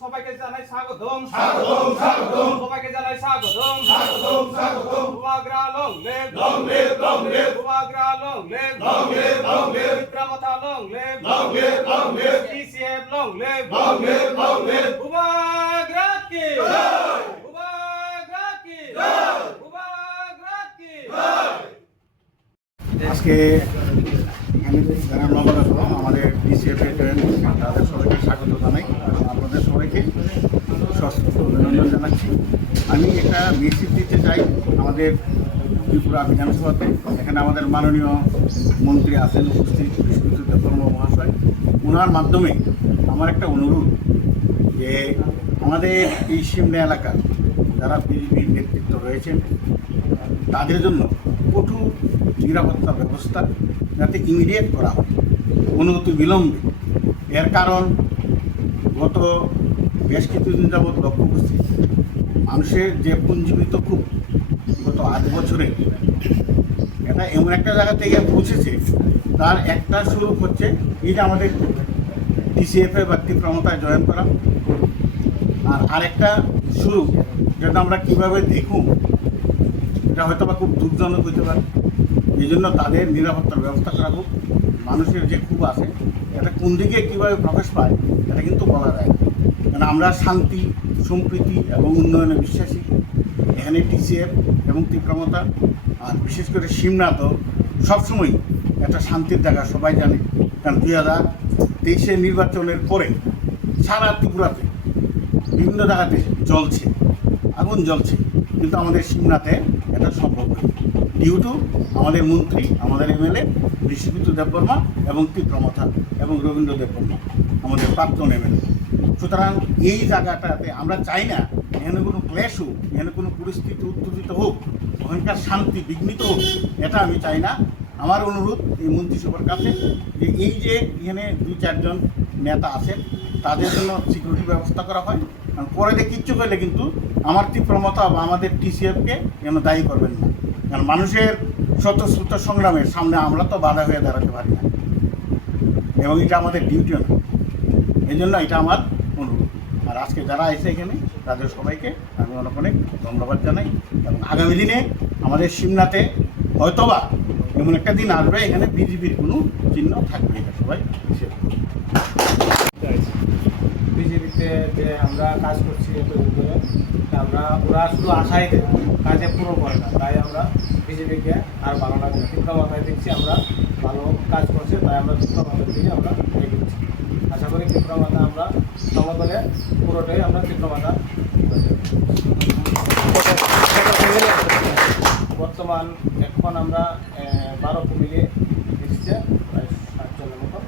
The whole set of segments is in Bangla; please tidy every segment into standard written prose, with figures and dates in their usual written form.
সবাইকে জানাই স্বাগতম, সবাইকে জানাই স্বাগতম। উবাগরা লং লেভ, উবাগরা লং লেভ, বিক্রমতা long live, TCF long live, উবাগরা কি, উবাগরা কি, উবাগরা কি। আজকে আমি গ্রাম নগর আমাদের ডিসিএফ তাদের সবাইকে স্বাগত জানাই, আপনাদের সবাইকে সশস্ত্র অভিনন্দন জানাচ্ছি। আমি একটা মেসেজ দিতে চাই আমাদের ত্রিপুরা বিধানসভাতে। এখানে আমাদের মাননীয় মন্ত্রী আছেন উপস্থিত, বিশ্বজিৎ দেববর্মা মহাশয়। ওনার মাধ্যমে আমার একটা অনুরোধ যে আমাদের এই সিমলা এলাকার যারা বিজেপির নেতৃত্ব রয়েছেন তাদের জন্য কঠোর নিরাপত্তা ব্যবস্থা যাতে ইমিডিয়েট করা হয়, অনুমতি বিলম্বে। এর কারণ গত বেশ কিছুদিন যাবৎ লক্ষ্য করছি মানুষের যে পুঞ্জীবিত খুব গত 8 বছরে এটা এমন একটা জায়গা থেকে পৌঁছেছে, তার একটা স্বরূপ হচ্ছে এই যে আমাদের টিসিএফে বা তীব্রমতায় জয়েন করা, আর আরেকটা স্বরূপ যেটা আমরা কীভাবে দেখুন এটা হয়তো বা খুব দুঃখজনক হতে পারে। এই জন্য তাদের নিরাপত্তার ব্যবস্থা করা হোক। মানুষের যে ক্ষোভ আছে এটা কোন দিকে কীভাবে প্রকাশ পায় এটা কিন্তু বলা যায় না, কারণ আমরা শান্তি, সম্প্রীতি এবং উন্নয়নে বিশ্বাসী। এখানে টিসিএফ এবং তীব্রমতা আর বিশেষ করে সিমনা তো সবসময় একটা শান্তির জায়গা, সবাই জানে। কারণ 2023 নির্বাচনের পরে সারা ত্রিপুরাতে বিভিন্ন জায়গাতে জ্বলছে, আগুন জ্বলছে, কিন্তু আমাদের সিমনাতে এটা সম্ভব হয়নি ডিউ টু আমাদের মন্ত্রী, আমাদের এমএলএ বিশ্বজিৎ দেববর্মা এবং তীব্রমতা এবং রবীন্দ্র দেববর্মা আমাদের প্রাক্তন এমএলএ। সুতরাং এই জায়গাটাতে আমরা চাই না এখানে কোনো ক্লেশ হোক, এখানে কোনো পরিস্থিতি উত্তেজিত হোক, ওখানকার শান্তি বিঘ্নিত হোক, এটা আমি চাই না। আমার অনুরোধ এই মন্ত্রিসভার কাছে যে এই যে এখানে 2-4 জন নেতা আছেন তাদের জন্য সিকিউরিটি ব্যবস্থা করা হয়। কারণ পরে যে কিচ্ছু করলে কিন্তু আমার তীব্রমতা বা আমাদের টিসিএফকে যেন দায়ী করবেন না, কারণ মানুষের স্বতঃস্ফূর্ত সংগ্রামের সামনে আমরা তো বাধা হয়ে দাঁড়াতে পারি না, এবং এটা আমাদের ডিউটিও না। এই জন্য এটা আমার অনুরোধ। আর আজকে যারা এসে এখানে তাদের সবাইকে আমি অনেক অনেক ধন্যবাদ জানাই, এবং আগামী দিনে আমাদের সিমনাতে হয়তোবা এমন একটা দিন আসবে এখানে বিজেপির কোনো চিহ্ন থাকবে, এটা সবাই হিসেবে। বিজেপিতে যে আমরা কাজ করছি এতদিন ধরে, আমরা ওরা শুধু আশাই দেয়, কাজে পুরো করে না, তাই আমরা বিজেপিকে আর ভালো লাগে। তীব্রমাতায় দেখছি আমরা ভালো কাজ করছে, তাই আমরা তীব্রমাতার দিকে আমরা এগিয়েছি। আশা করি তীব্রমাতা আমরা সমতলে পুরোটাই আমরা তীব্রমাতা। বর্তমান এখন আমরা 12 মিলিয়ে এসেছে, প্রায় 60 জনের মতো।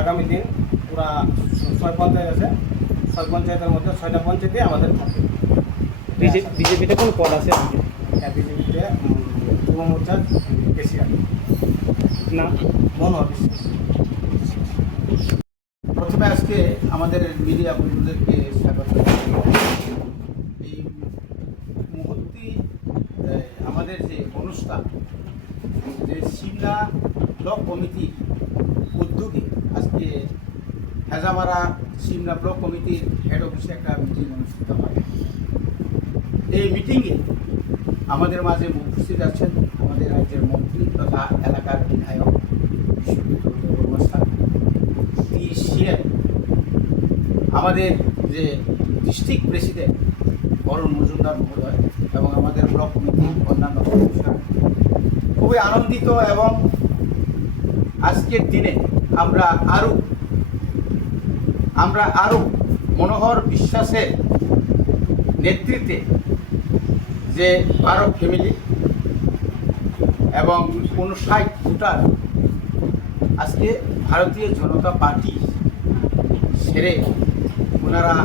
আগামী দিন পুরা 6 পঞ্চায়েত আছে, 6 পঞ্চায়েতের মধ্যে 6টা পঞ্চায়েতে আমাদের থাকে। বিজেপিতে কোন পদ আছে? হ্যাঁ, বিজেপিতে যুব মোর্চার কেসিআর না মনোহর বিশ্বাস। প্রথমে আজকে আমাদের মিডিয়া বন্ধুদেরকে স্বাগত। এই মুহূর্তে আমাদের যে অনুষ্ঠান, যে সিমলা ব্লক কমিটির উদ্যোগে আজকে হেজামারা সিমলা ব্লক কমিটির হেড অফিসে একটা মিটিং অনুষ্ঠিত হয়। এই মিটিংয়ে আমাদের মাঝে উপস্থিত আছেন আমাদের রাজ্যের মন্ত্রী তথা এলাকার বিধায়ক বিশ্বজিৎ দেববর্মা স্যার, টিসিএফ আমাদের যে ডিস্ট্রিক্ট প্রেসিডেন্ট বরুণ মজুমদার মহোদয়, এবং আমাদের ব্লক কমিটির অন্যান্য সদস্যরা। খুবই আনন্দিত, এবং আজকের দিনে আমরা আরও মনোহর বিশ্বাসের নেতৃত্বে যে 12 ফ্যামিলি এবং 59 ভোটার আজকে ভারতীয় জনতা পার্টি ছেড়ে ওনারা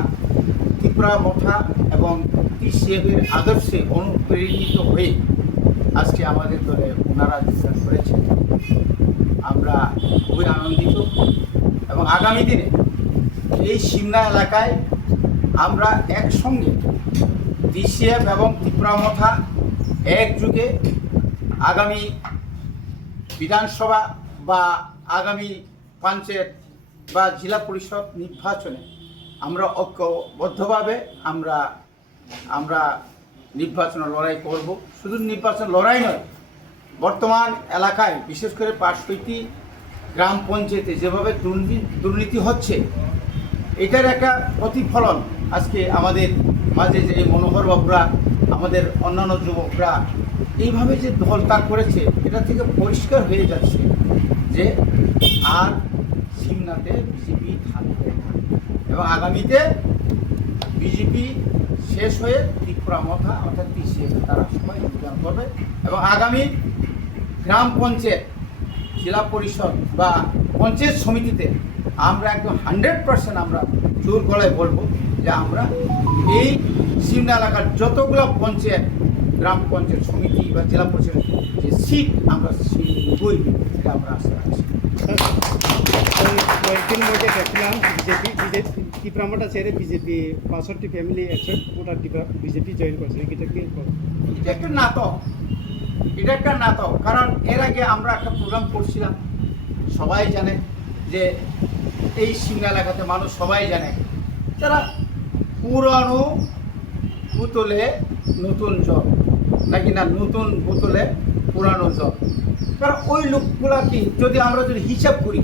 তীব্রমতা এবং টিসিএফের আদর্শে অনুপ্রেরিত হয়ে আজকে আমাদের দলে ওনারা যোগদান করেছেন। আমরা খুবই আনন্দিত, এবং আগামী দিনে এই সিমলা এলাকায় আমরা একসঙ্গে টিসিএফ এবং তীব্রমতা একযুগে আগামী বিধানসভা বা আগামী পঞ্চায়েত বা জেলা পরিষদ নির্বাচনে আমরা ঐক্যবদ্ধভাবে আমরা নির্বাচনে লড়াই করব। শুধু নির্বাচন লড়াই নয়, বর্তমান এলাকায় বিশেষ করে 65টি গ্রাম পঞ্চায়েতে যেভাবে দুর্নীতি হচ্ছে, এটার একটা প্রতিফলন আজকে আমাদের মাঝে যে মনোহর বাবুরা, আমাদের অন্যান্য যুবকরা এইভাবে যে দলতা করেছে, এটা থেকে পরিষ্কার হয়ে যাচ্ছে যে আর সিমনাতে বিজেপি থাকবে না এবং আগামীতে বিজেপি শেষ হয়ে ত্রিপুরা মথা অর্থাৎ TCF তারা সবাই যোগদান করবে এবং আগামী গ্রাম পঞ্চায়েত, জেলা পরিষদ বা পঞ্চায়েত সমিতিতে আমরা একদম 100% আমরা জোর গলায় বলবো যে আমরা এই সিমনা এলাকার যতগুলো পঞ্চায়েত, গ্রাম পঞ্চায়েত সমিতি বা জেলা পরিষদ যে সিট আমরা বই এটা আমরা আশা রাখছি। কয়েকদিন মধ্যে দেখলাম বিজেপি ত্রিপুরামাটা ছেড়ে বিজেপি 65 ফ্যামিলি একসাথে গোটা বিজেপি জয়েন করছে, এটা কি? এটা একটা নাটক, কারণ এর আগে আমরা একটা প্রোগ্রাম করছিলাম, সবাই জানে যে এই সিমনা এলাকাতে মানুষ সবাই জানে যারা পুরানো বোতলে নতুন জল নাকি না নতুন বোতলে পুরানো জল, কারণ ওই লোকগুলা কি যদি আমরা হিসাব করি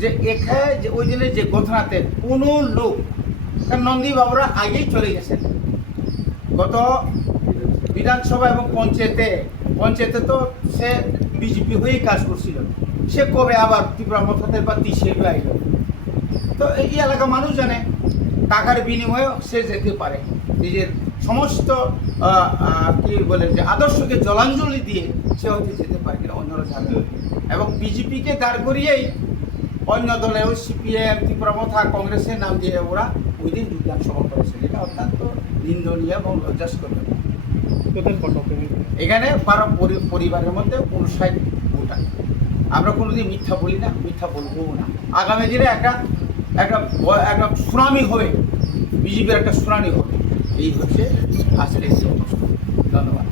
যে এখানে যে ওই দিনের যে ঘটনাতে কোনো লোক, কারণ নন্দী বাবুরা আগেই চলে গেছেন গত বিধানসভা এবং পঞ্চায়েতে তো সে বিজেপি হয়েই কাজ করছিল, সে কবে আবার ত্রিপুরা মথাতে বা TCF আইল। তো এই এলাকা মানুষ জানে টাকার বিনিময়ে সে যেতে পারে, নিজের সমস্ত কি বলে যে আদর্শকে জলাঞ্জলি দিয়ে সে হয়তো যেতে পারে কিনা অন্যরা জানে, এবং বিজেপিকে দাঁড় করিয়েই অন্য দলে ওই CPM, ত্রিপুরা মথা, কংগ্রেসের নাম দিয়ে ওরা ওই দিন যোগদান সভা করেছে, এটা অত্যন্ত নিন্দনীয় এবং লজ্জাস্কর। এখানে 12 পরিবারের মধ্যে 59 ভোটার। আমরা কোনোদিন মিথ্যা বলি না, মিথ্যা বলবো না। আগামী দিনে একটা সুনামি হবে, বিজেপির একটা সুনামি হবে, এই হচ্ছে আজকে। ধন্যবাদ।